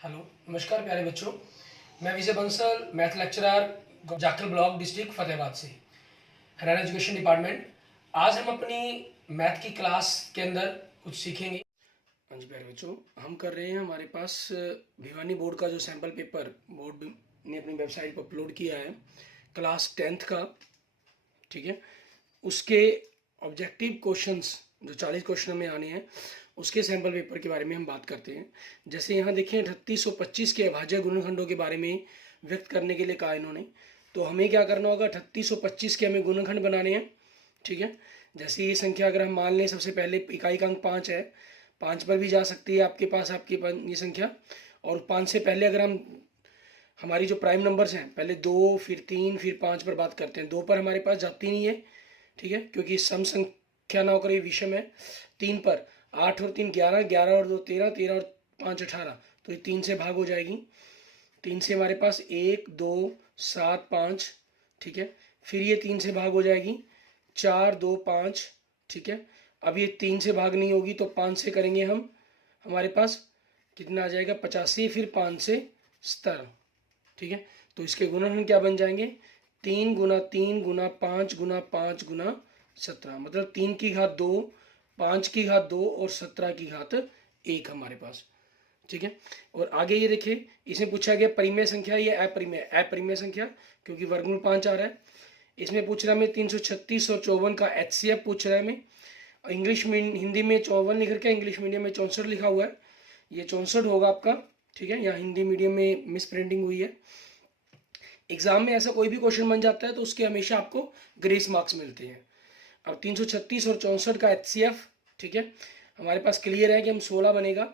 Hello, नमस्कार प्यारे बच्चों। मैं Vijay Bansal, math lecturer, Jakhal block, district Fatehabad से, हरियाणा एजुकेशन डिपार्टमेंट। आज हम अपनी मैथ की क्लास के अंदर कुछ सीखेंगे। हाँ जी प्यारे बच्चों, हम कर रहे हैं हमारे पास भिवानी बोर्ड का जो सैम्पल पेपर बोर्ड ने अपनी वेबसाइट पर अपलोड किया है क्लास 10th का, ठीक है। उसके ऑब्जेक्टिव क्वेश्चंस जो 40 क्वेश्चन में आने हैं उसके सैम्पल पेपर के बारे में हम बात करते हैं। जैसे यहाँ देखें 3825 के अभाज्य गुणनखंडों के बारे में व्यक्त करने के लिए कहा इन्होंने, तो हमें क्या करना होगा, 3825 के हमें गुणनखंड बनाने हैं, ठीक है। जैसे ये संख्या अगर हम मान लें, सबसे पहले इकाई का अंक 5 है, 5 पर भी जा सकती है आपके पास ये संख्या। और 5 से पहले अगर हम हमारी जो प्राइम नंबर्स हैं, पहले 2 फिर 3 फिर 5 पर बात करते हैं। 2 पर हमारे पास जाती नहीं है, ठीक है, क्योंकि सम संख्या ना होकर ये विषम है। 3 पर 8 और 3 11, 11 और 2 13, 13 और 5 18, तो ये 3 से भाग हो जाएगी। 3 से हमारे पास 1 2 7 5, ठीक है। फिर ये 3 से भाग हो जाएगी 4 2 5, ठीक है। अब ये 3 से भाग नहीं होगी तो 5 से करेंगे हम, हमारे पास कितना आ जाएगा 85, फिर 5 से 17, ठीक है। तो इसके गुणनखंड क्या बन जाएंगे, 3 गुना 3 गुना 5 गुना 5 गुना 17, मतलब 3 की घात 2, 5 की घात 2 और 17 की घात 1 हमारे पास, ठीक है। और आगे ये देखिए, इसमें पूछा गया परिमेय संख्या या अपरिमेय संख्या, क्योंकि वर्गमूल 5 आ रहा है। इसमें पूछ रहा है हमें 336 और 54 का HCF पूछ रहा है हमें। इंग्लिश में, हिंदी में 54 लिख रखा है, इंग्लिश मीडियम में 64 लिखा हुआ है, ये 64 होगा आपका, ठीक है। यहाँ हिंदी मीडियम में मिस प्रिंटिंग हुई है। एग्जाम में ऐसा कोई भी क्वेश्चन बन जाता है तो उसके हमेशा आपको ग्रेस मार्क्स मिलते हैं। अब 336 और 64 का HCF, ठीक है, हमारे पास क्लियर है कि हम 16 बनेगा।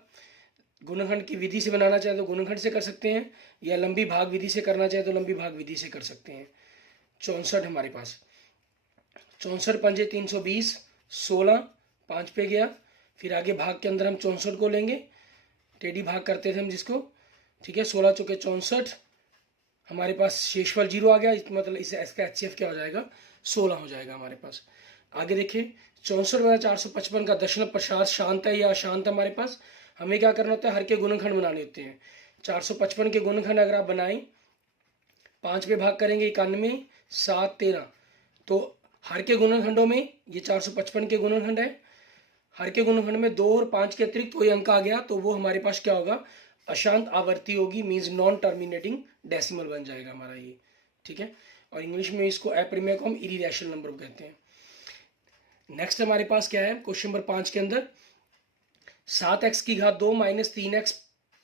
गुणनखंड की विधि से बनाना चाहे तो गुणनखंड से कर सकते हैं, या लंबी भाग विधि से करना चाहे तो लंबी भाग विधि से कर सकते हैं। 64 हमारे पास, 64 पंजे 320, 16 5 पे गया, फिर आगे भाग के अंदर हम 64 को लेंगे, टेढ़ी भाग करते थे हम जिसको, ठीक है। 16 चौके 64, हमारे पास शेषफल 0 आ गया, मतलब इसे इसका HCF क्या हो जाएगा, 16 हो जाएगा हमारे पास। आगे देखिए 64 455 का दशमलव प्रसाद शांत है या अशांत है हमारे पास। हमें क्या करना होता है, हर के गुणनखंड बनाने होते हैं। 455 के गुणनखंड अगर आप बनाएं, 5 पे भाग करेंगे 91, 7 13, तो हर के गुणनखंडों में ये 455 के गुणनखंड है, हर के गुणनखंड में 2 और 5 के अतिरिक्त कोई अंक आ गया तो वो हमारे पास क्या होगा, अशांत आवर्ती होगी, मीन्स नॉन टर्मिनेटिंग डेसिमल बन जाएगा हमारा ये, ठीक है। और इंग्लिश में इसको अपरिमेय को हम इरेशनल नंबर कहते हैं। नेक्स्ट हमारे पास क्या है, क्वेश्चन नंबर 5 के अंदर 7x की घात 2 माइनस 3x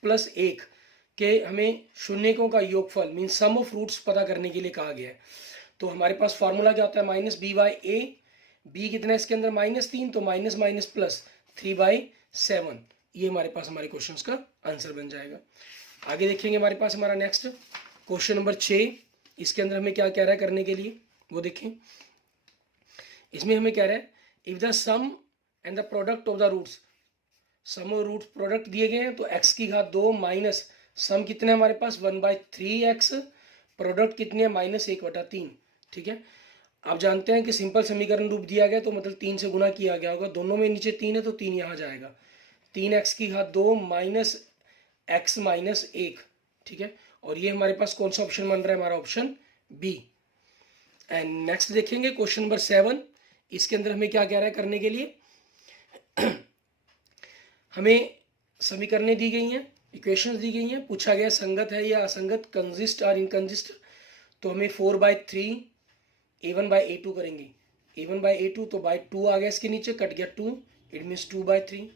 प्लस 1 के हमें शून्यकों का योगफल मीन सम ऑफ रूट्स पता करने के लिए कहा गया है। तो हमारे पास फॉर्मूला क्या होता है, minus B by A, B कितना है इसके अंदर -3, तो माइनस माइनस प्लस 3/7, ये हमारे पास हमारे क्वेश्चन का आंसर बन जाएगा। आगे देखेंगे हमारे पास हमारा नेक्स्ट क्वेश्चन नंबर 6, इसके अंदर हमें क्या कह रहा है करने के लिए, वो देखें। इसमें हमें कह रहा है if the sum and the product of the roots, sum और रूट प्रोडक्ट दिए गए हैं, तो x की घात 2 माइनस सम कितने हमारे पास 1/3x, प्रोडक्ट कितने है -1/3, ठीक है। आप जानते हैं कि सिंपल समीकरण रूप दिया गया तो मतलब 3 से गुना किया गया होगा, दोनों में नीचे 3 है तो 3 यहाँ जाएगा, 3x की घात 2 माइनस x माइनस 1, ठीक है। और ये हमारे पास कौन सा ऑप्शन बन रहा है, हमारा ऑप्शन बी। एंड नेक्स्ट देखेंगे क्वेश्चन नंबर 7, इसके अंदर हमें क्या कह रहा है करने के लिए, हमें समीकरणें दी गई हैं, इक्वेशंस दी गई हैं, पूछा गया संगत है या असंगत, कंजिस्ट और इनकंजिस्ट। तो हमें 4/3 a1/a2 करेंगे, a1/a2 तो बाई 2 आ गया, इसके नीचे कट गया 2, इट मीन्स 2/3,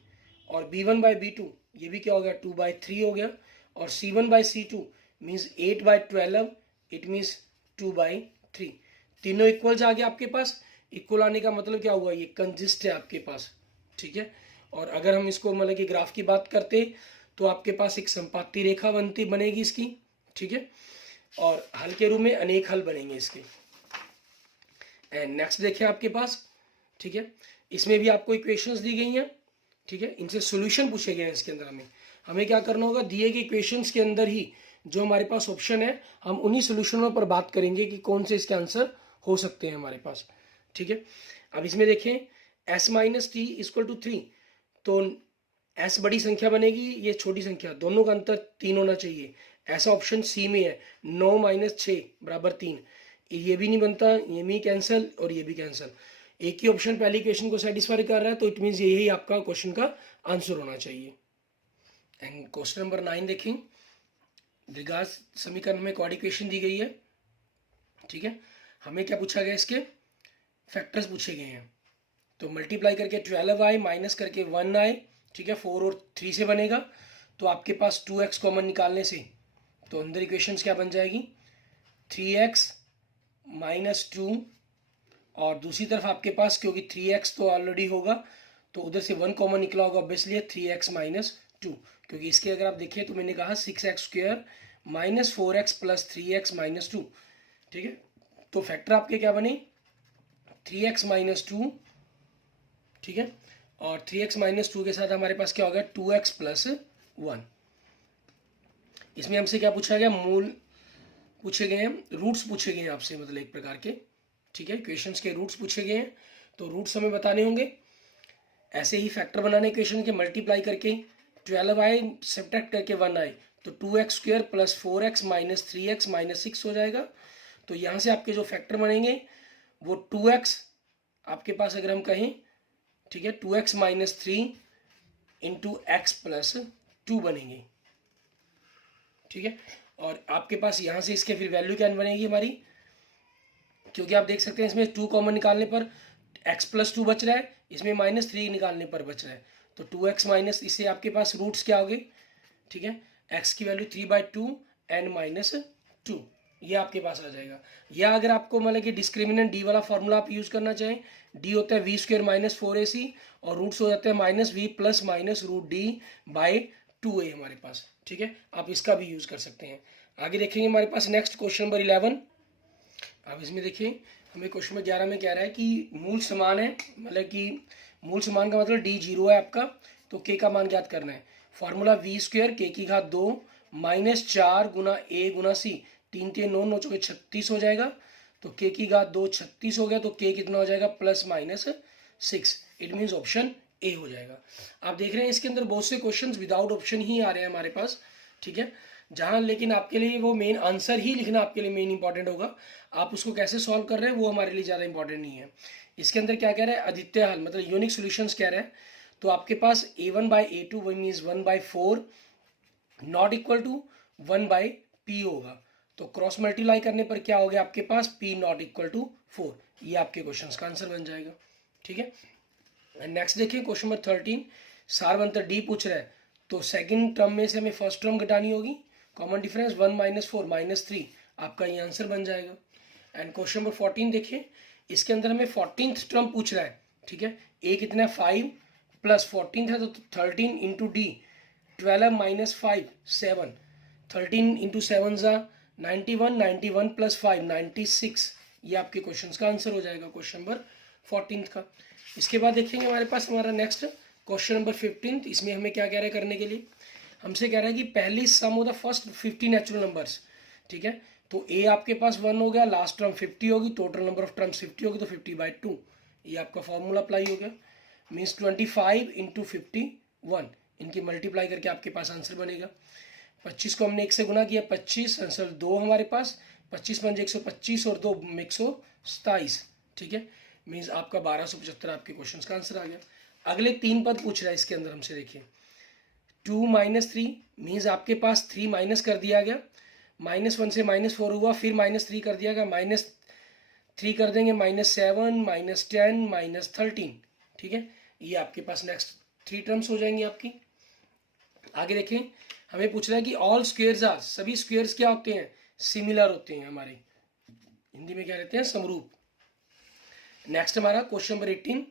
और b1/b2 ये भी क्या हो गया 2/3 हो गया, और c1/c2 मीन्स 8/12, इट मीन्स 2/3। तीनों इक्वल्स आ गया आपके पास। इक्वल आने का मतलब क्या हुआ, ये कंजिस्ट है आपके पास, ठीक है। और अगर हम इसको मतलब कि ग्राफ की बात करते तो आपके पास एक संपाती रेखा बनेगी इसकी, ठीक है, और हल के रूप में अनेक हल बनेंगे इसके। एंड नेक्स्ट देखिए आपके पास, ठीक है, इसमें भी आपको इक्वेशंस दी गई हैं, ठीक है, इनसे सॉल्यूशन पूछे गए हैं। इसके अंदर हमें क्या करना होगा, दिए गए इक्वेशंस के अंदर ही जो हमारे पास ऑप्शन है, हम उन्हीं सोल्यूशनों पर बात करेंगे कि कौन से इसके आंसर हो सकते हैं हमारे पास, ठीक है। अब इसमें देखें s - t = 3, तो एस बड़ी संख्या बनेगी, ये छोटी संख्या, दोनों का अंतर 3 होना चाहिए। ऐसा ऑप्शन सी में है, 9 माइनस 6 बराबर 3। ये भी नहीं बनता, ये भी कैंसिल और ये भी कैंसिल। एक ही ऑप्शन पहली इक्वेशन को सेटिस्फाई कर रहा है, तो इट मीन्स यही आपका क्वेश्चन का आंसर होना चाहिए। एंड क्वेश्चन नंबर 9 देखें। द्विघात समीकरण में क्वाड इक्वेशन दी गई है, ठीक है। हमें क्या पूछा गया, इसके फैक्टर्स पूछे गए हैं। तो मल्टीप्लाई करके 12i माइनस करके 1i, ठीक है, 4 और 3 से बनेगा। तो आपके पास 2x कॉमन निकालने से तो अंदर इक्वेशंस क्या बन जाएगी, 3x माइनस 2, और दूसरी तरफ आपके पास क्योंकि 3x तो ऑलरेडी होगा तो उधर से 1 कॉमन निकला होगा, ऑब्वियसली 3x माइनस 2। क्योंकि इसके अगर आप देखें तो मैंने कहा 6x square minus 4x plus 3x minus 2, ठीक है। तो फैक्टर आपके क्या बने, 3x माइनस 2, ठीक है, और 3x माइनस 2 के साथ हमारे पास क्या होगा, 2x प्लस 1। इसमें हमसे क्या पूछा गया, मूल पूछे गए हैं, रूट्स पूछे गए हैं आपसे, मतलब एक प्रकार के, ठीक है, इक्वेशंस के रूट्स पूछे गए हैं। तो रूट्स हमें बताने होंगे। ऐसे ही फैक्टर बनाने इक्वेशन के, मल्टीप्लाई करके 12i सब्ट्रैक्ट करके 1i, तो 2x square plus 4x minus 3x minus 6 हो जाएगा। तो यहाँ से आपके जो फैक्टर बनेंगे वो 2x आपके पास अगर हम कहें, ठीक है, 2x minus 3 into x plus 2 बनेंगे, ठीक है। और आपके पास यहाँ से इसके फिर वैल्यू क्या बनेगी हमारी, क्योंकि आप देख सकते हैं इसमें 2 कॉमन निकालने पर x प्लस 2 बच रहा है, इसमें माइनस 3 निकालने पर बच रहा है। तो 2x माइनस, इससे आपके पास रूट्स क्या हो गए, ठीक है, x की वैल्यू 3/2 एन माइनस 2, ये आपके पास आ जाएगा। या अगर आपको मतलब कि डिस्क्रिमिनेंट डी वाला फॉर्मूला आप यूज़ करना चाहें, डी होता है वी स्क्वायर माइनस 4ac और रूट्स हो जाते हैं minus V plus minus root D by 2a हमारे पास, ठीक है। आप इसका भी यूज़ कर सकते हैं। आगे देखेंगे हमारे पास नेक्स्ट क्वेश्चन नंबर 11। अब इसमें देखिए हमें क्वेश्चन नंबर 11 में कह रहा है कि मूल समान है, मतलब कि मूल समान का मतलब डी 0 है आपका, तो के का मान ज्ञात करना है। फॉर्मूला वी स्क्वायर के की घात 2 माइनस 4 गुना ए गुना सी, 3 3 9 9 चौके 36 हो जाएगा। तो के की घात 2 36 हो गया, तो के कितना हो जाएगा, plus minus 6। It means option A हो जाएगा। आप देख रहे हैं इसके अंदर बहुत से क्वेश्चंस विदाउट ऑप्शन ही आ रहे हैं हमारे पास, ठीक है, जहां लेकिन आपके लिए वो मेन आंसर ही लिखना आपके लिए मेन इंपॉर्टेंट होगा। आप उसको कैसे सॉल्व कर रहे हैं वो हमारे लिए ज़्यादा इंपॉर्टेंट नहीं है। इसके अंदर क्या कह रहा है, अद्वितीय हल मतलब यूनिक सॉल्यूशंस कह रहा है। तो आपके पास a1/a2 means 1/4 not equal to 1/p होगा। तो क्रॉस मल्टीप्लाई करने पर क्या हो गया आपके पास, p नॉट इक्वल टू 4। ये आपके क्वेश्चन का आंसर बन जाएगा, ठीक है। नेक्स्ट देखिए क्वेश्चन नंबर 13, सार अंतर डी पूछ रहा है। तो सेकंड टर्म में से हमें फर्स्ट टर्म घटानी होगी, कॉमन डिफरेंस 1 माइनस 4 माइनस 3, आपका ये आंसर बन जाएगा। एंड क्वेश्चन नंबर 14 देखिए, इसके अंदर हमें 14th टर्म पूछ रहा है, ठीक है। ए कितना है 5 प्लस 14 है तो 13 इंटू डी, 12 माइनस 5 7, 13 इंटू 7 ज़ा 91, 91 प्लस 5 96, ये आपके क्वेश्चन का आंसर हो जाएगा क्वेश्चन नंबर 14 का। इसके बाद देखेंगे हमारे पास हमारा नेक्स्ट क्वेश्चन नंबर 15। इसमें हमें क्या कह रहा है करने के लिए, हमसे कह रहा है कि पहली sum of the first 50 natural numbers, ठीक है। तो ए आपके पास 1 हो गया, लास्ट टर्म 50 होगी, टोटल नंबर ऑफ टर्म्स 50 होगी, तो 50/2 ये आपका फॉर्मूला अप्लाई हो गया। मीन्स 25 इंटू 51, इनकी मल्टीप्लाई करके आपके पास आंसर बनेगा। 25 को हमने 1 से गुना किया, 25 आंसर 2 हमारे पास, 25 पंजे 125 और 2 127, ठीक है। मीन्स आपका 1275 आपके क्वेश्चन का आंसर आ गया। अगले 3 पद पूछ रहा है इसके अंदर हमसे, देखिए 2 माइनस 3 मीन्स आपके पास 3 माइनस कर दिया गया, -1 से -4 हुआ, फिर -3 कर दिया गया, -3 कर देंगे, -7 -10 -13, ठीक है। ये आपके पास नेक्स्ट 3 टर्म्स हो जाएंगी आपकी। आगे देखें, हमें पूछ रहा है कि ऑल स्क्वेयर्स आर, सभी स्क्वेयर्स क्या होते हैं, सिमिलर होते हैं, हमारे हिंदी में क्या रहते हैं, समरूप। नेक्स्ट हमारा क्वेश्चन नंबर 18,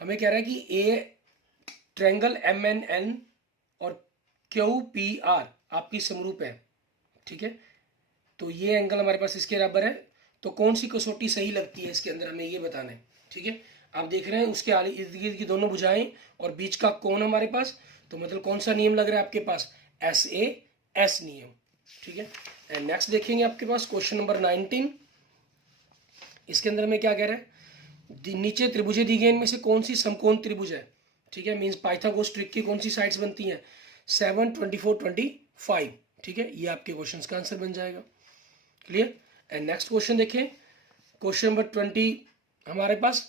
हमें कह रहा है कि ए ट्रायंगल MNN और QPR आपकी समरूप है, ठीक है। तो ये एंगल हमारे पास इसके बराबर है, तो कौन सी कसौटी सही लगती है इसके अंदर हमें ये बताना है, ठीक है। आप देख रहे हैं उसके आगे इर्द गिर्द की दोनों भुजाएं और बीच का कोण हमारे पास, तो मतलब कौन सा नियम लग रहा है आपके पास, SAS नियम, ठीक है। एंड नेक्स्ट देखेंगे आपके पास क्वेश्चन नंबर 19। इसके अंदर में क्या कह रहा है, नीचे त्रिभुजें दी गई, इनमें से कौन सी समकोण त्रिभुज है, ठीक है, मीन्स पाइथागोरस ट्रिक की कौन सी साइड्स बनती हैं, 7, 24, 25, ठीक है, ये आपके क्वेश्चन का आंसर बन जाएगा। क्लियर। एंड नेक्स्ट क्वेश्चन देखें, क्वेश्चन नंबर 20 हमारे पास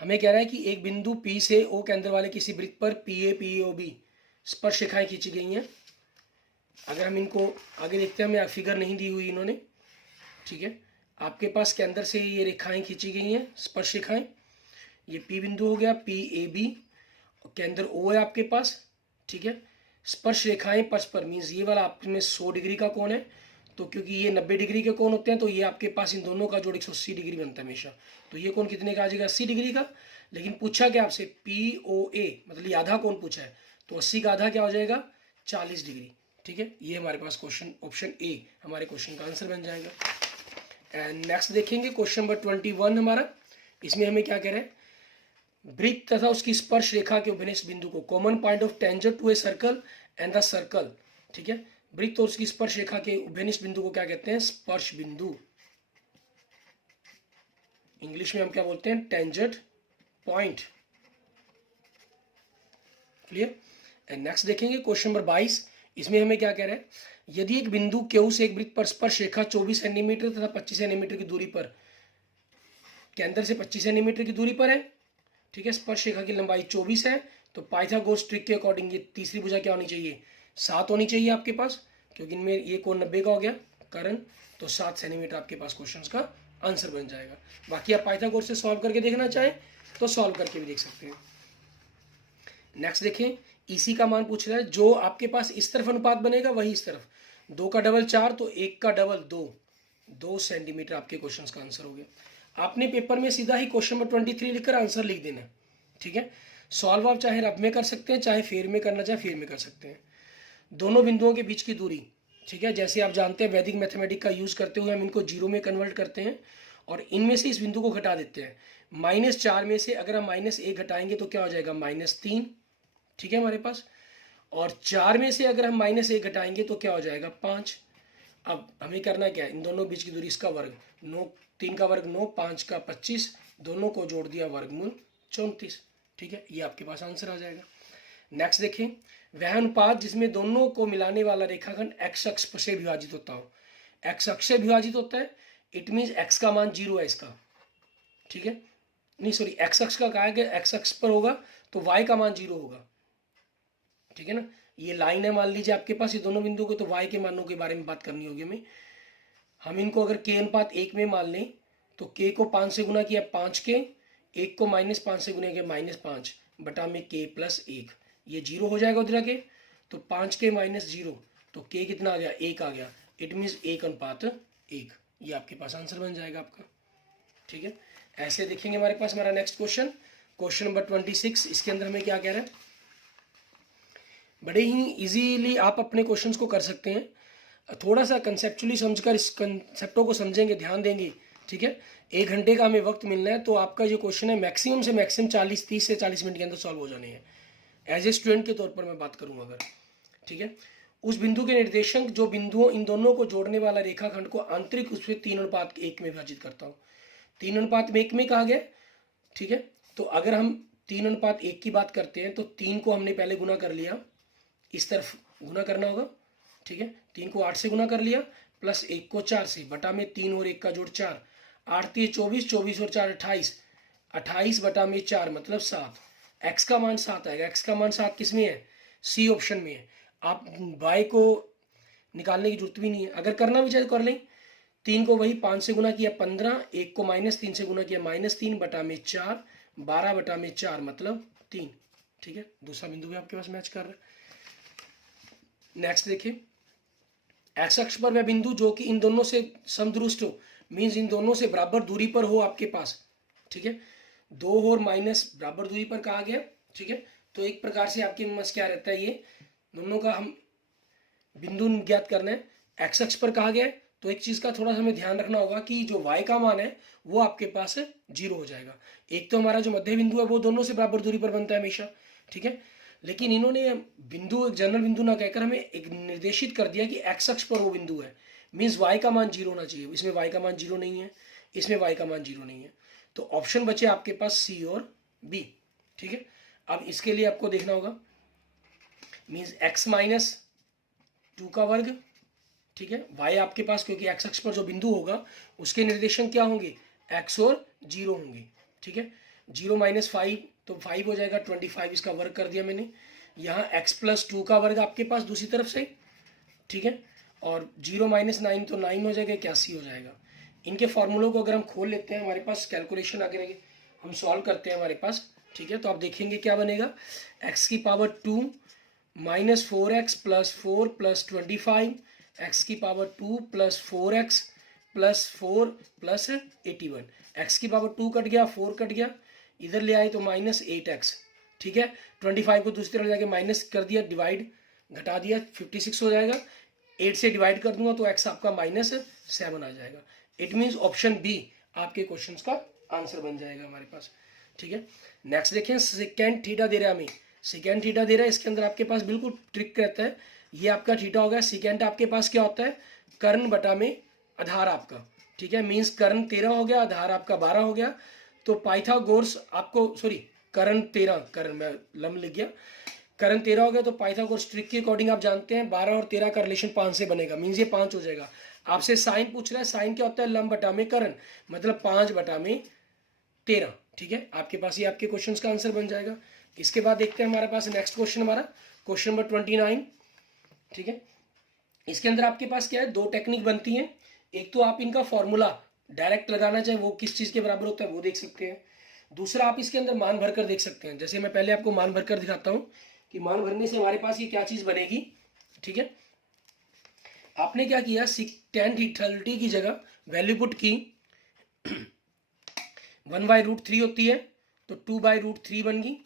हमें कह रहा है कि एक बिंदु P से O के अंदर वाले किसी वृत्त पर PA POB स्पर्श रेखाएं खींची गई हैं। अगर हम इनको आगे देखते हैं, हमें फिगर नहीं दी हुई इन्होंने, ठीक है, आपके पास के अंदर से ये रेखाएं खींची गई हैं, स्पर्श रेखाएं। ये P बिंदु हो गया, PAB के अंदर O है आपके पास, ठीक है। स्पर्श रेखाएं परस्पर मीन्स ये वाला आप में 100 डिग्री का कोण है, तो क्योंकि ये 90 डिग्री के कोण होते हैं, तो ये आपके पास इन दोनों का जोड़ 180 डिग्री बनता है हमेशा। तो ये कोण कितने का आ जाएगा, 80 डिग्री का। लेकिन पूछा क्या आपसे, POA मतलब ये आधा कोण पूछा है, तो 80 का आधा क्या हो जाएगा, 40 डिग्री, ठीक है। ये हमारे पास क्वेश्चन ऑप्शन ए हमारे क्वेश्चन का आंसर बन जाएगा। एंड नेक्स्ट देखेंगे क्वेश्चन नंबर 21 हमारा, इसमें हमें क्या कह रहे हैं, वृत्त तथा उसकी स्पर्श रेखा के उभयनिष्ठ बिंदु को common point of tangent to a circle and the circle, ठीक है। वृत्त और उसकी स्पर्श रेखा के उभयनिष्ठ बिंदु को क्या कहते हैं, स्पर्श बिंदु। इंग्लिश में हम क्या बोलते हैं, tangent point. Clear. And next देखेंगे क्वेश्चन नंबर 22, इसमें हमें क्या कह रहा है, यदि एक बिंदु Q से एक वृत्त पर स्पर्श रेखा 24 सेंटीमीटर तथा 25 सेंटीमीटर की दूरी पर के अंदर से 25 सेंटीमीटर की दूरी पर है, ठीक है, स्पर्श रेखा की लंबाई 24 है, तो पाइथागोरस ट्रिक के अकॉर्डिंग ये तीसरी भुजा क्या होनी चाहिए, 7 होनी चाहिए आपके पास, क्योंकि इनमें ये कोण 90 का हो गया कारण, तो 7 सेंटीमीटर आपके पास क्वेश्चन का आंसर बन जाएगा। बाकी आप पाइथागोरस से सॉल्व करके देखना चाहें तो सॉल्व करके भी देख सकते हैं। नेक्स्ट देखें, इसी का मान पूछ रहा है, जो आपके पास इस तरफ अनुपात बनेगा वही इस तरफ, 2 का डबल 4, तो 1 का डबल 2 सेंटीमीटर आपके क्वेश्चन का आंसर हो गया। आपने पेपर में सीधा ही क्वेश्चन नंबर 23 लिखकर आंसर लिख देना है, ठीक है। सॉल्व आप चाहे रब में कर सकते हैं, चाहे फेर में करना चाहे फेर में कर सकते हैं। दोनों बिंदुओं के बीच की दूरी, ठीक है, जैसे आप जानते हैं वैदिक मैथमेटिक का यूज करते हुए हम इनको जीरो में कन्वर्ट करते हैं और इनमें से इस बिंदु को घटा देते हैं। -4 में से अगर हम -1 घटाएंगे तो क्या हो जाएगा, -3, ठीक है हमारे पास। और 4 में से अगर हम -1 घटाएंगे तो क्या हो जाएगा, 5। अब हमें करना क्या है, इन दोनों बीच की दूरी, इसका वर्ग 9, 3 का वर्ग 9, 5 का 25, दोनों को जोड़ दिया वर्गमूल 34, ठीक है, ये आपके पास आंसर आ जाएगा। नेक्स्ट देखें, वह अनुपात जिसमें दोनों को मिलाने वाला रेखाखंड x अक्ष से विभाजित होता हो, x अक्ष से विभाजित होता है, इट मीन्स x का मान 0 है इसका, ठीक है, नहीं सॉरी x अक्ष का कहा है कि x अक्ष पर होगा तो y का मान 0 होगा, ठीक है ना। ये लाइन है, मान लीजिए आपके पास ये दोनों बिंदु को, तो y के मानों के बारे में बात करनी होगी हमें। हम इनको अगर k अनुपात 1 में मान लें तो k को 5 से गुना किया 5k, 1 को -5 से गुना किया -5 बटा में k + 1, ये 0 हो जाएगा उधर आके, तो 5k - 0, तो k कितना आ गया, 1 आ गया, इट मीन्स 1:1, ये आपके पास आंसर बन जाएगा आपका, ठीक है। ऐसे देखेंगे हमारे पास हमारा नेक्स्ट क्वेश्चन, क्वेश्चन नंबर 26, इसके अंदर हमें क्या कह रहा है, बड़े ही इजीली आप अपने क्वेश्चंस को कर सकते हैं, थोड़ा सा कंसेप्चुअली समझकर इस कंसेप्टों को समझेंगे, ध्यान देंगे, ठीक है। 1 घंटे का हमें वक्त मिलना है, तो आपका जो क्वेश्चन है मैक्सिमम से मैक्सिमम 30 से 40 मिनट के अंदर सॉल्व हो जाने हैं, एज ए स्टूडेंट के तौर पर मैं बात करूँ अगर, ठीक है। उस बिंदु के निर्देशक जो बिंदुओं इन दोनों को जोड़ने वाला रेखाखंड को आंतरिक रूप से 3:1 में विभाजित करता हूँ, 3:1 में कहा गया, ठीक है। तो अगर हम 3:1 की बात करते हैं तो 3 को हमने पहले गुना कर लिया, इस तरफ गुना करना होगा, ठीक है, 3 को 8 से गुना कर लिया, प्लस 1 को 4 से, बटा में 3 और 1 का जोड़ 4, 8 3 24, 24 और 4 28, 28 बटा में 4 मतलब 7, x का मान 7 आएगा। x का मान 7 किस में है, सी ऑप्शन में है। आप y को निकालने की जरूरत भी नहीं है, अगर करना भी चाहे तो कर लें। 3 को वही 5 से गुना किया 15, 1 को -3 से गुना किया -3 बटा में 4, 12 बटा में 4 मतलब 3, ठीक है। दूसरा बिंदु भी आपके पास मैच कर रहा है। नेक्स्ट देखिए, एक्स अक्ष पर वह बिंदु जो कि इन दोनों से समदृष्ट हो, मीन्स इन दोनों से बराबर दूरी पर हो आपके पास, ठीक है, 2 और माइनस बराबर दूरी पर कहा गया, ठीक है। तो एक प्रकार से आपके पास क्या रहता है, ये दोनों का हम बिंदु ज्ञात करना है, एक्स अक्ष पर कहा गया है, तो एक चीज का थोड़ा सा हमें ध्यान रखना होगा कि जो y का मान है वो आपके पास 0 हो जाएगा। एक तो हमारा जो मध्य बिंदु है वो दोनों से बराबर दूरी पर बनता है हमेशा, ठीक है। लेकिन इन्होंने बिंदु एक जनरल बिंदु ना कहकर हमें एक निर्देशित कर दिया कि एक्स अक्ष पर वो बिंदु है, मीन्स y का मान 0 होना चाहिए। इसमें y का मान 0 नहीं है, इसमें y का मान 0 नहीं है, तो ऑप्शन बचे आपके पास सी और बी, ठीक है। अब इसके लिए आपको देखना होगा, मीन्स x माइनस 2 का वर्ग, ठीक है। y आपके पास, क्योंकि x अक्ष पर जो बिंदु होगा उसके निर्देशांक क्या होंगे, x और 0 होंगे, ठीक है। 0 माइनस 5 तो 5 हो जाएगा, 25 इसका वर्ग कर दिया मैंने। यहाँ x प्लस 2 का वर्ग आपके पास दूसरी तरफ से, ठीक है। और 0 माइनस 9 तो 9 हो जाएगा, 81 हो जाएगा। इनके फॉर्मूलों को अगर हम खोल लेते हैं, हमारे पास कैलकुलेशन आगे हम सॉल्व करते हैं हमारे पास, ठीक है। तो आप देखेंगे क्या बनेगा, x की power 2 minus 4x plus 4 plus 25, x की power 2 plus 4x plus 4 plus 81। x की पावर 2 कट गया, 4 कट गया, इधर ले आए तो माइनस 8x, ठीक है। 25 को दूसरी तरफ जाके माइनस कर दिया, डिवाइड घटा दिया, 56 हो जाएगा। 8 से डिवाइड कर दूंगा तो x आपका माइनस 7 आ जाएगा। इट मीन्स ऑप्शन बी आपके क्वेश्चन का आंसर बन जाएगा हमारे पास, ठीक है। नेक्स्ट देखें, सेकेंड थीटा दे रहा है हमें, सेकेंड थीटा दे रहा है। इसके अंदर आपके पास बिल्कुल ट्रिक रहता है, ये आपका थीटा होगा। सेकेंड आपके पास क्या होता है, कर्ण बटा में आधार आपका, ठीक है। मीन्स कर्ण 13 हो गया, आधार आपका 12 हो गया। तो पाइथागोरस आपको, सॉरी कर्ण 13, कर्ण मैं लम लिख गया, कर्ण 13 हो गया। तो पाइथागोरस ट्रिक के अकॉर्डिंग आप जानते हैं 12 और 13 का रिलेशन 5 से बनेगा, मीन्स ये 5 हो जाएगा। आपसे साइन पूछ रहा है, साइन क्या होता है, लम बटा में कर्ण, मतलब 5 बटा में 13, ठीक है। आपके पास ये आपके क्वेश्चन का आंसर बन जाएगा। इसके बाद देखते हैं हमारे पास नेक्स्ट क्वेश्चन, हमारा क्वेश्चन नंबर 29, ठीक है। इसके अंदर आपके पास क्या है, दो टेक्निक बनती हैं। एक तो आप इनका फॉर्मूला डायरेक्ट लगाना चाहे वो किस चीज के बराबर होता है वो देख सकते हैं। दूसरा आप इसके अंदर मान भरकर देख सकते हैं। जैसे मैं पहले आपको मान भरकर दिखाता हूं कि मान भरने से हमारे पास ये क्या चीज बनेगी, ठीक है। आपने क्या किया, tan थीटा की जगह वैल्यू पुट की, 1/√3 होती है तो 2/√3 बन गई,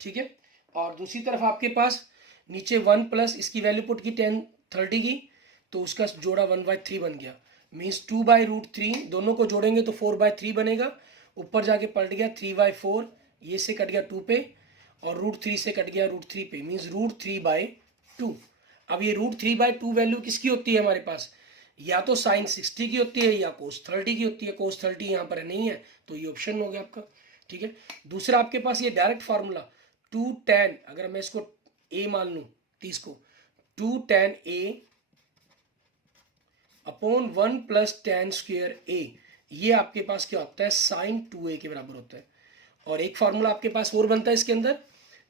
ठीक है। और दूसरी तरफ आपके पास नीचे 1 प्लस इसकी वैल्यू पुट की tan 30 की, तो उसका जोड़ा 1/3 बन गया। मीन्स 2/√3, दोनों को जोड़ेंगे तो 4/3 बनेगा। ऊपर जाके पलट गया 3/4, ये से कट गया 2 पे, और √3 से कट गया √3 पे, मीन्स √3/2। अब ये √3/2 वैल्यू किसकी होती है हमारे पास, या तो साइन 60 की होती है या कोस 30 की होती है। कोस 30 यहाँ पर नहीं है तो ये ऑप्शन हो गया आपका, ठीक है। दूसरा आपके पास ये डायरेक्ट फार्मूला 2 tan, अगर मैं इसको a मान लूँ 30 को, 2 tan a upon 1 plus tan square a, ये आपके पास क्या होता है, साइन 2a के बराबर होता है। और एक फार्मूला आपके पास और बनता है इसके अंदर,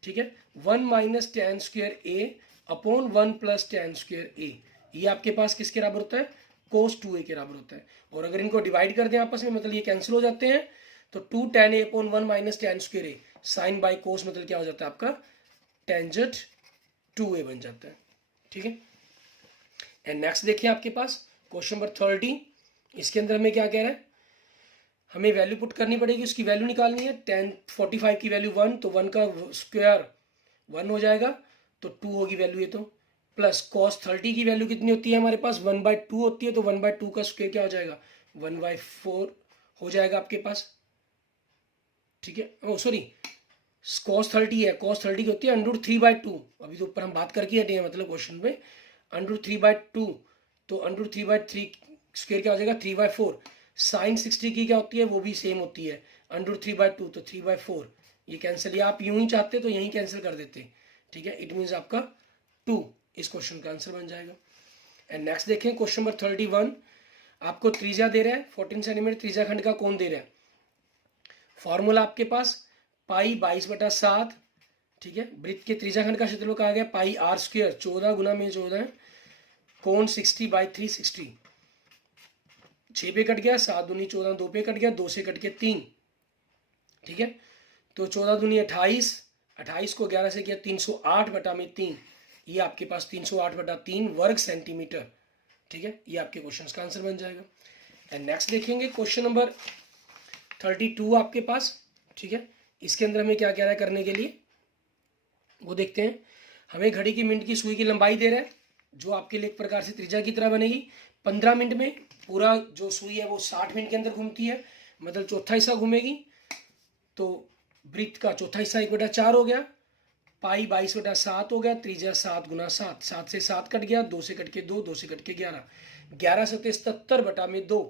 ठीक है, 1 minus tan square a upon 1 plus tan square a, ये आपके पास किसके बराबर होता है, cos 2a के बराबर होता है। और अगर इनको डिवाइड कर दें आपस में, मतलब ये कैंसिल हो जाते हैं, तो 2 tan a upon 1 minus tan square a, sine by cos मतलब क्या हो जाता है आपका, टेंजेंट 2a बन जाता है, ठीक है। एंड नेक्स्ट देखिए आपके पास क्वेश्चन नंबर 30, इसके अंदर हमें क्या कह रहा है, हमें वैल्यू पुट करनी पड़ेगी, उसकी वैल्यू निकालनी है। tan 45 की वैल्यू 1, तो 1 का स्क्वायर 1 हो जाएगा, तो 2 होगी वैल्यू ये, तो प्लस cos 30 की वैल्यू कितनी होती है हमारे पास, 1/2 होती है, तो 1/2 का स्क्वायर क्या हो जाएगा, 1/4 हो जाएगा आपके पास, ठीक है। ओ सॉरी, cos 30 है, cos 30 की होती है √3/2, अभी तो ऊपर हम बात करके हटे हैं, मतलब क्वेश्चन में √3/2, तो √3/3 स्क्वायर क्या हो जाएगा, 3/4। साइन 60 की क्या होती है, वो भी सेम होती है, √3/2 तो 3/4, ये कैंसिल, या आप यूं ही चाहते तो यहीं कैंसिल कर देते, ठीक है। इट मीन्स आपका 2 इस क्वेश्चन का आंसर बन जाएगा। एंड नेक्स्ट देखें क्वेश्चन नंबर 31, आपको त्रिज्या दे रहा है 14 सेंटीमीटर, त्रिज्या खंड का कोण दे रहा है। फॉर्मूला आपके पास पाई 22/7, ठीक है। वृत्त के त्रिज्या खंड का क्षेत्रफल कहा गया पाई r स्क्वायर, 14 गुना में 14, कोण 60/360, 6 पे कट गया, 7 दूनी 14, 2 पे कट गया, 2 से कट के 3, ठीक है। तो 14 दूनी 28, 28 को 11 से किया 308/3, ये आपके पास 308/3 वर्ग सेंटीमीटर, ठीक है। ये आपके क्वेश्चन का आंसर बन जाएगा। एंड नेक्स्ट देखेंगे क्वेश्चन नंबर 32 आपके पास, ठीक है। इसके अंदर हमें क्या कह रहा है करने के लिए, वो देखते हैं। हमें घड़ी की मिनट की सुई की लंबाई दे रहा है, जो आपके लिए एक प्रकार से त्रिज्या की तरह बनेगी। 15 मिनट में पूरा जो सुई है वो 60 मिनट के अंदर घूमती है, मतलब चौथा हिस्सा घूमेगी, तो वृत्त का चौथा हिस्सा 1/4 हो गया, पाई 22/7 हो गया, त्रिज्या 7 गुना 7, 7 से 7 कट गया, 2 से कट के 2, 2 से कट के 11, 11 से 77/2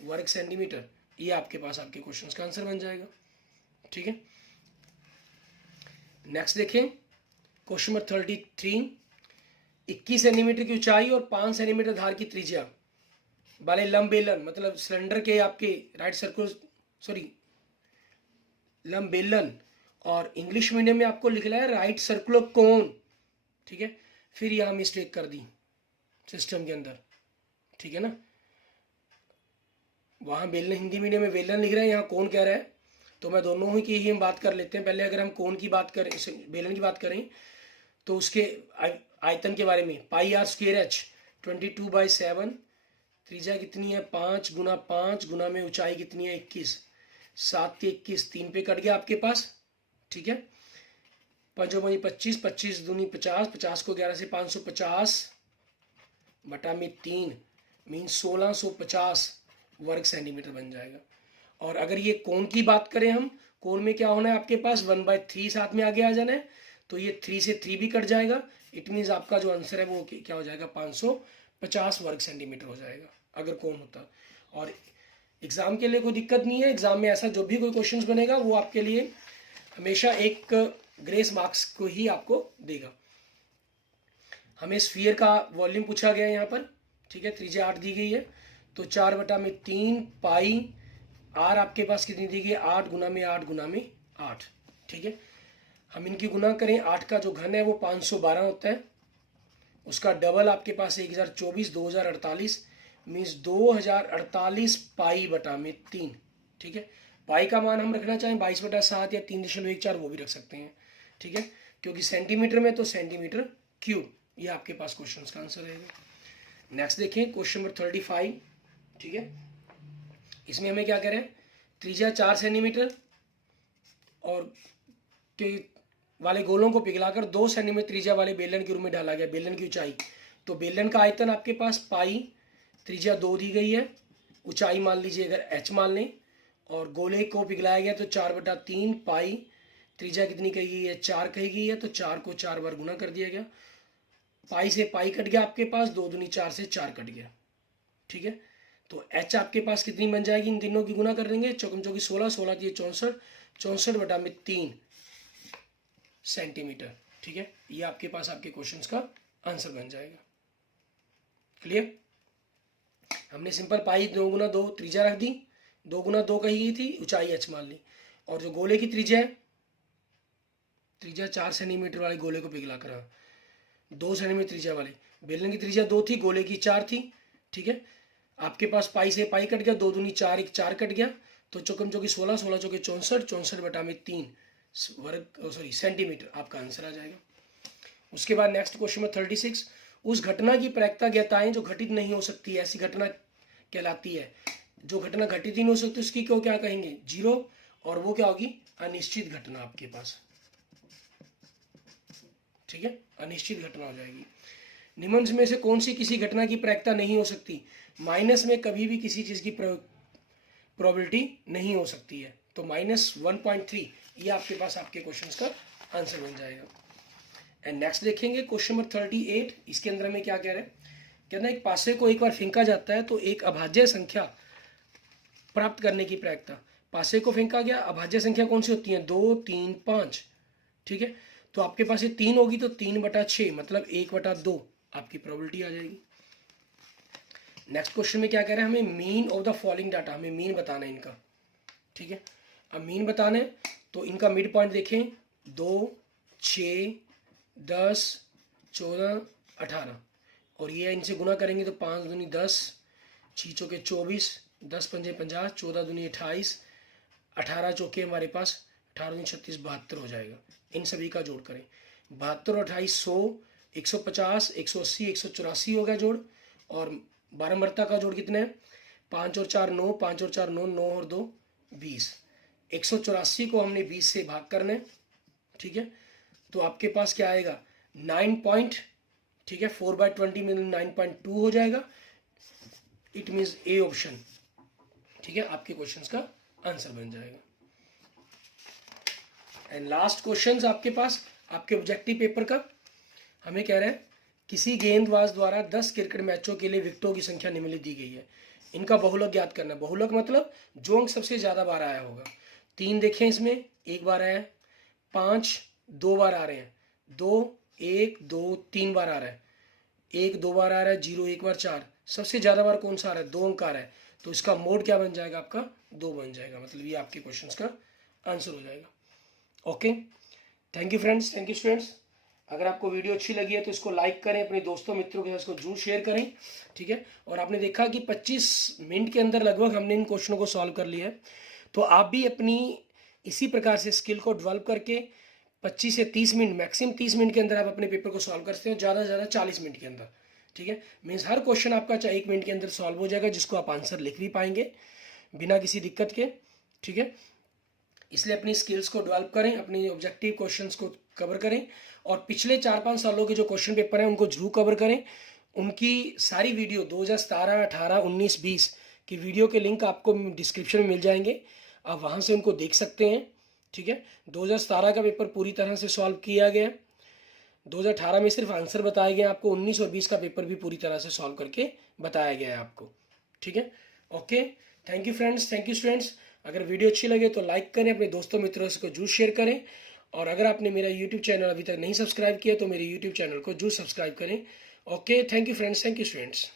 वर्ग सेंटीमीटर, ये आपके पास आपके क्वेश्चन का आंसर बन जाएगा, ठीक है। नेक्स्ट देखें क्वेश्चन नंबर 33, 21 सेंटीमीटर की ऊंचाई और 5 सेंटीमीटर धार की त्रिज्या वाले लंब बेलन, मतलब सिलेंडर के आपके राइट सर्कुलर, सॉरी लंब बेलन, और इंग्लिश मीडियम में आपको लिख रहा है राइट सर्कुलर कोन, ठीक है। फिर यहां मिस्टेक कर दी सिस्टम के अंदर, ठीक है ना, वहां बेलन हिंदी मीडियम में बेलन लिख रहा है, यहाँ कोन कह रहा है। तो मैं दोनों की ही हम बात कर लेते हैं। पहले अगर हम कोन की बात करें, बेलन की बात करें, तो उसके आयतन के बारे में, पाई आर स्क्वायर एच 22/7, त्रिज्या कितनी है 5 गुना 5 गुना में ऊंचाई कितनी है 21, 7 के 21, 3 पे कट गया आपके पास, ठीक है। 5 बनी 25, 25 दूनी 50, 50 को 11 से 550 बटा में 3 मीन 1650 वर्ग सेंटीमीटर बन जाएगा। और अगर ये कोण की बात करें हम, कोण में क्या होना है आपके पास 1/3 साथ में आगे आ जाना है, तो ये 3 से 3 भी कट जाएगा। इट मीन्स आपका जो आंसर है वो क्या हो जाएगा 550 वर्ग सेंटीमीटर हो जाएगा अगर कोण होता। और एग्जाम के लिए कोई दिक्कत नहीं है, एग्जाम में ऐसा जो भी कोई क्वेश्चन बनेगा वो आपके लिए हमेशा एक ग्रेस मार्क्स को ही आपको देगा। हमें स्फीयर का वॉल्यूम पूछा गया है यहाँ पर, ठीक है, त्रिज्या 8 दी गई है, तो 4/3 पाई आर आपके पास कितनी दी गई है 8 गुना में 8 गुना में 8, ठीक है। हम इनकी गुना करें, 8 का जो घन है वो 512 होता है, उसका डबल आपके पास 1024, 2048 मीन्स 2048 पाई बटा में 3, ठीक है। पाई का मान हम रखना चाहें 22/7 या 3.14 वो भी रख सकते हैं, ठीक है, क्योंकि सेंटीमीटर में तो सेंटीमीटर क्यूब, ये आपके पास क्वेश्चन का आंसर रहेगा। नेक्स्ट देखें क्वेश्चन नंबर 35, ठीक है। इसमें हमें क्या करें, त्रिज्या 4 सेंटीमीटर और के वाले गोलों को पिघलाकर 2 सेंटीमीटर त्रिज्या वाले बेलन के रूप में डाला गया। बेलन की ऊंचाई, तो बेलन का आयतन आपके पास पाई, त्रिज्या 2 दी गई है, ऊंचाई मान लीजिए अगर h मान लें, और गोले को पिघलाया गया तो 4/3 पाई, त्रिज्या कितनी कही गई है 4 कही गई है, तो 4 को 4 बार गुना कर दिया गया, पाई से पाई कट गया आपके पास, 2 दूनी 4 से 4 कट गया, ठीक है। तो h आपके पास कितनी बन जाएगी, इन तीनों की गुना कर देंगे, चौकम चौकी 16, 16 की 64, 64 बटा में 3 सेंटीमीटर, ठीक है। ये आपके पास आपके क्वेश्चंस का आंसर बन जाएगा। क्लियर, हमने सिंपल पाई 2 गुना 2 त्रिज्या रख दी, 2 गुना 2 कही गई थी, ऊंचाई h मान ली, और जो गोले की त्रिज्या है, त्रिज्या 4 सेंटीमीटर वाले गोले को पिघला कर 2 सेंटीमीटर त्रिज्या वाले बेलन की त्रिज्या 2 थी, गोले की 4 थी, ठीक है। आपके पास पाई से पाई कट गया, 2 दूनी 4, 1 4 कट गया, तो चौकम चौकी 16, 16 चौके 64, 64 बटा में 3 वर्ग सेंटीमीटर आपका आंसर आ जाएगा। उसके बाद नेक्स्ट क्वेश्चन में 36, उस घटना की प्रायिकता ज्ञाताएं जो घटित नहीं हो सकती, ऐसी घटना कहलाती है। जो घटना घटित ही नहीं हो सकती उसकी क्यों क्या कहेंगे 0, और वो क्या होगी अनिश्चित घटना आपके पास, ठीक है, अनिश्चित घटना हो जाएगी। निम्न में से कौन सी किसी घटना की प्रायिकता नहीं हो सकती, माइनस में कभी भी किसी चीज की प्रोबेबिलिटी नहीं हो सकती है, तो -1.3 ये आपके पास आपके क्वेश्चन का आंसर बन जाएगा। एंड नेक्स्ट देखेंगे क्वेश्चन नंबर 38, इसके अंदर में क्या कह रहे हैं, कहना एक पासे को एक बार फेंका जाता है तो एक अभाज्य संख्या प्राप्त करने की प्रायिकता, पासे को फेंका गया, अभाज्य संख्या कौन सी होती है 2, 3, 5, ठीक है, तो आपके पास ये 3 होगी, तो 3/6 मतलब 1/2 आपकी प्रोबेबिलिटी आ जाएगी। नेक्स्ट क्वेश्चन में क्या कह रहे हैं, हमें mean of the following data, हमें मीन बताना है इनका, ठीक है। अब मीन बताना है तो इनका मिड पॉइंट देखें, 2, 6, 10, 14, 18, और ये इनसे गुना करेंगे तो 5 दूनी 10, 6 चौके 24, 10 पंजे 50, 14 दूनी 28, 18 चौके हमारे पास 18 दूनी 36, 72 हो जाएगा। इन सभी का जोड़ करें, 72 और 28 100, 150, 180, 184 हो गया जोड़, और 12 मरता का जोड़ कितना है 5 और 4 9, 5 और 4 9, 9 और 2 20, 184 को हमने 20 से भाग करना है, ठीक है, तो आपके पास क्या आएगा 9 पॉइंट, ठीक है, 4/20 में 9.2 हो जाएगा। इट मीन्स ए ऑप्शन, ठीक है, आपके क्वेश्चंस का आंसर बन जाएगा। एंड लास्ट क्वेश्चंस आपके पास आपके ऑब्जेक्टिव पेपर का, हमें कह रहे हैं किसी गेंदबाज द्वारा 10 क्रिकेट मैचों के लिए विकेटों की संख्या निम्नलिखित दी गई है, इनका बहुलक ज्ञात करना है। बहुलक मतलब जो अंक सबसे ज्यादा बार आया होगा। 3 देखें इसमें, 1 बार आया, 5 2 बार आ रहे हैं, 2 1 2 3 बार आ रहा है, 1 2 बार आ रहा है, 0 1 बार 4, सबसे ज़्यादा बार कौन सा आ रहा है, 2 अंक आ रहा है, तो इसका मोड क्या बन जाएगा आपका, 2 बन जाएगा, मतलब ये आपके क्वेश्चन का आंसर हो जाएगा। Okay, thank you friends, thank you students. अगर आपको वीडियो अच्छी लगी है तो इसको लाइक करें, अपने दोस्तों मित्रों के साथ इसको जरूर शेयर करें, ठीक है। और आपने देखा कि 25 मिनट के अंदर लगभग हमने इन क्वेश्चनों को सॉल्व कर लिया है, तो आप भी अपनी इसी प्रकार से स्किल को डेवलप करके 25 से 30 मिनट, मैक्सिमम 30 मिनट के अंदर आप अपने पेपर को सॉल्व कर सकते हो, ज़्यादा से ज़्यादा 40 मिनट के अंदर, ठीक है। मीन्स हर क्वेश्चन आपका 1 मिनट के अंदर सॉल्व हो जाएगा, जिसको आप आंसर लिख भी पाएंगे बिना किसी दिक्कत के, ठीक है। इसलिए अपनी स्किल्स को डेवलप करें, अपने ऑब्जेक्टिव क्वेश्चंस को कवर करें, और पिछले 4-5 सालों के जो क्वेश्चन पेपर हैं उनको जरूर कवर करें। उनकी सारी वीडियो 2017, 18, 19, 20 की वीडियो के लिंक आपको डिस्क्रिप्शन में मिल जाएंगे, आप वहाँ से उनको देख सकते हैं, ठीक है। 2017 का पेपर पूरी तरह से सॉल्व किया गया, 2018 में सिर्फ आंसर बताए गए आपको, 19 और 20 का पेपर भी पूरी तरह से सॉल्व करके बताया गया है आपको, ठीक है। Okay, thank you friends, thank you students. अगर वीडियो अच्छी लगे तो लाइक करें, अपने दोस्तों मित्रों से जरूर शेयर करें, और अगर आपने मेरा यूट्यूब चैनल अभी तक नहीं सब्सक्राइब किया तो मेरे यूट्यूब चैनल को जरूर सब्सक्राइब करें। Okay, thank you friends, thank you students.